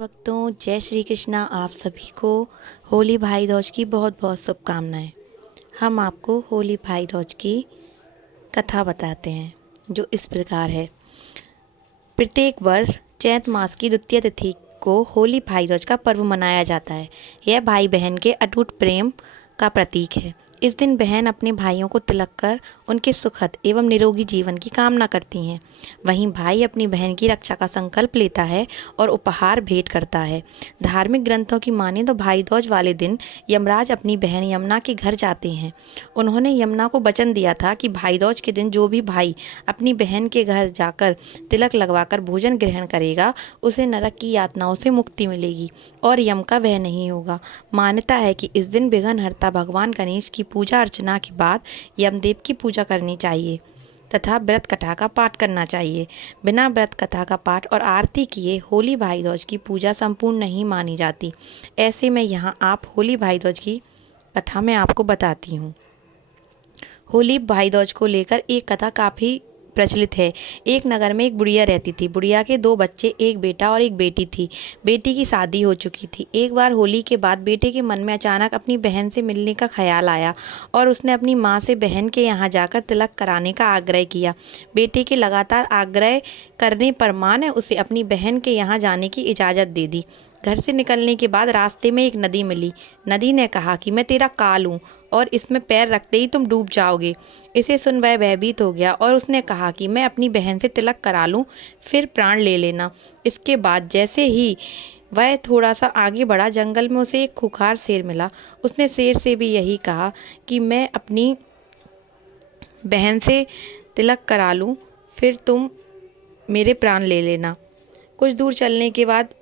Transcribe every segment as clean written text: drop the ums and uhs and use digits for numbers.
भक्तों, जय श्री कृष्णा। आप सभी को होली भाई दूज की बहुत बहुत शुभकामनाएं। हम आपको होली भाई दूज की कथा बताते हैं जो इस प्रकार है। प्रत्येक वर्ष चैत मास की द्वितीय तिथि को होली भाई दूज का पर्व मनाया जाता है। यह भाई बहन के अटूट प्रेम का प्रतीक है। इस दिन बहन अपने भाइयों को तिलक कर उनके सुखद एवं निरोगी जीवन की कामना करती हैं। वहीं भाई अपनी बहन की रक्षा का संकल्प लेता है और उपहार भेंट करता है। धार्मिक ग्रंथों की माने तो भाई दूज वाले दिन यमराज अपनी बहन यमुना के घर जाते हैं। उन्होंने यमुना को वचन दिया था कि भाई दूज के दिन जो भी भाई अपनी बहन के घर जाकर तिलक लगवाकर भोजन ग्रहण करेगा उसे नरक की यातनाओं से मुक्ति मिलेगी और यम का वह नहीं होगा। मान्यता है कि इस दिन विघ्नहर्ता भगवान गणेश की पूजा अर्चना के बाद यमदेव की पूजा करनी चाहिए तथा व्रत कथा का पाठ करना चाहिए। बिना व्रत कथा का पाठ और आरती किए होली भाई दूज की पूजा संपूर्ण नहीं मानी जाती। ऐसे में यहाँ आप होली भाई दूज की कथा मैं आपको बताती हूँ। होली भाई दूज को लेकर एक कथा काफ़ी प्रचलित है। एक नगर में एक बुढ़िया रहती थी। बुढ़िया के दो बच्चे, एक बेटा और एक बेटी थी। बेटी की शादी हो चुकी थी। एक बार होली के बाद बेटे के मन में अचानक अपनी बहन से मिलने का ख्याल आया और उसने अपनी माँ से बहन के यहाँ जाकर तिलक कराने का आग्रह किया। बेटे के लगातार आग्रह करने पर माँ ने उसे अपनी बहन के यहाँ जाने की इजाज़त दे दी। घर से निकलने के बाद रास्ते में एक नदी मिली। नदी ने कहा कि मैं तेरा काल हूँ और इसमें पैर रखते ही तुम डूब जाओगे। इसे सुन वह भयभीत हो गया और उसने कहा कि मैं अपनी बहन से तिलक करा लूँ, फिर प्राण ले लेना। इसके बाद जैसे ही वह थोड़ा सा आगे बढ़ा, जंगल में उसे एक खूंखार शेर मिला। उसने शेर से भी यही कहा कि मैं अपनी बहन से तिलक करा लूँ, फिर तुम मेरे प्राण ले लेना। कुछ दूर चलने के बाद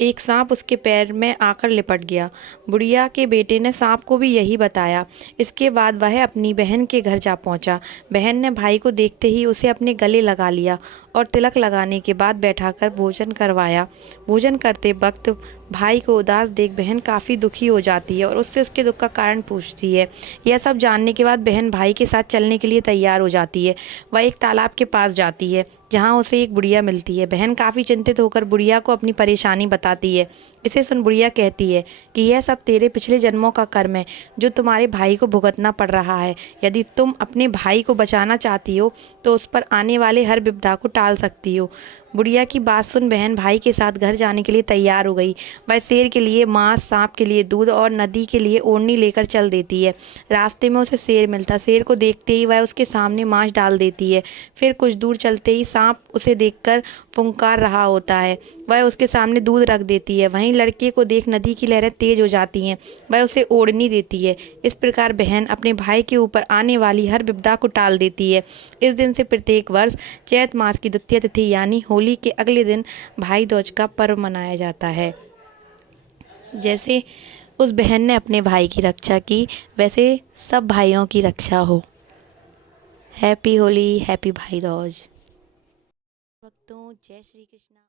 एक सांप उसके पैर में आकर लिपट गया। बुढ़िया के बेटे ने सांप को भी यही बताया। इसके बाद वह अपनी बहन के घर जा पहुंचा। बहन ने भाई को देखते ही उसे अपने गले लगा लिया और तिलक लगाने के बाद बैठाकर भोजन करवाया। भोजन करते वक्त भाई को उदास देख बहन काफ़ी दुखी हो जाती है और उससे उसके दुख का कारण पूछती है। यह सब जानने के बाद बहन भाई के साथ चलने के लिए तैयार हो जाती है। वह एक तालाब के पास जाती है जहाँ उसे एक बुढ़िया मिलती है। बहन काफ़ी चिंतित होकर बुढ़िया को अपनी परेशानी बताती है। इसे सुन बुढ़िया कहती है कि यह सब तेरे पिछले जन्मों का कर्म है जो तुम्हारे भाई को भुगतना पड़ रहा है। यदि तुम अपने भाई को बचाना चाहती हो तो उस पर आने वाले हर विपदा को टाल सकती हो। बुढ़िया की बात सुन बहन भाई के साथ घर जाने के लिए तैयार हो गई। वह शेर के लिए मांस, सांप के लिए दूध और नदी के लिए ओढ़नी लेकर चल देती है। रास्ते में उसे शेर मिलता। शेर को देखते ही वह उसके सामने मांस डाल देती है। फिर कुछ दूर चलते ही सांप उसे देखकर फुंकार रहा होता है। वह उसके सामने दूध रख देती है। वहीं लड़के को देख नदी की लहरें तेज हो जाती हैं। वह उसे ओढ़नी देती है। इस प्रकार बहन अपने भाई के ऊपर आने वाली हर विपदा को टाल देती है। इस दिन से प्रत्येक वर्ष चैत मास की द्वितीय तिथि यानी होली के अगले दिन भाई दूज का पर्व मनाया जाता है। जैसे उस बहन ने अपने भाई की रक्षा की, वैसे सब भाइयों की रक्षा हो। हैप्पी होली, हैप्पी भाई दूज। भक्तों, जय श्री कृष्ण।